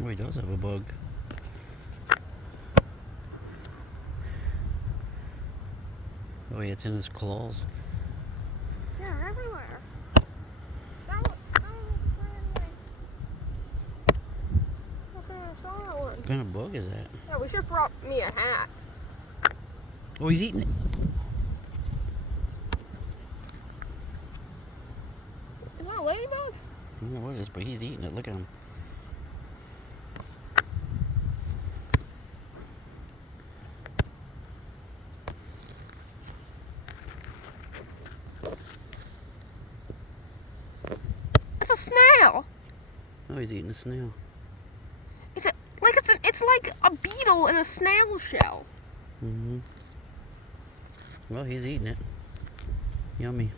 Oh, he does have a bug. Oh, yeah, it's in his claws. Yeah, everywhere. I saw that one. What kind of bug is that? Yeah, we should have brought me a hat. Oh, he's eating it. Is that a ladybug? I don't know what it is, but he's eating it. Look at him. It's a snail. Oh, he's eating a snail. It's like a beetle in a snail shell. Mm-hmm. Well, he's eating it. Yummy.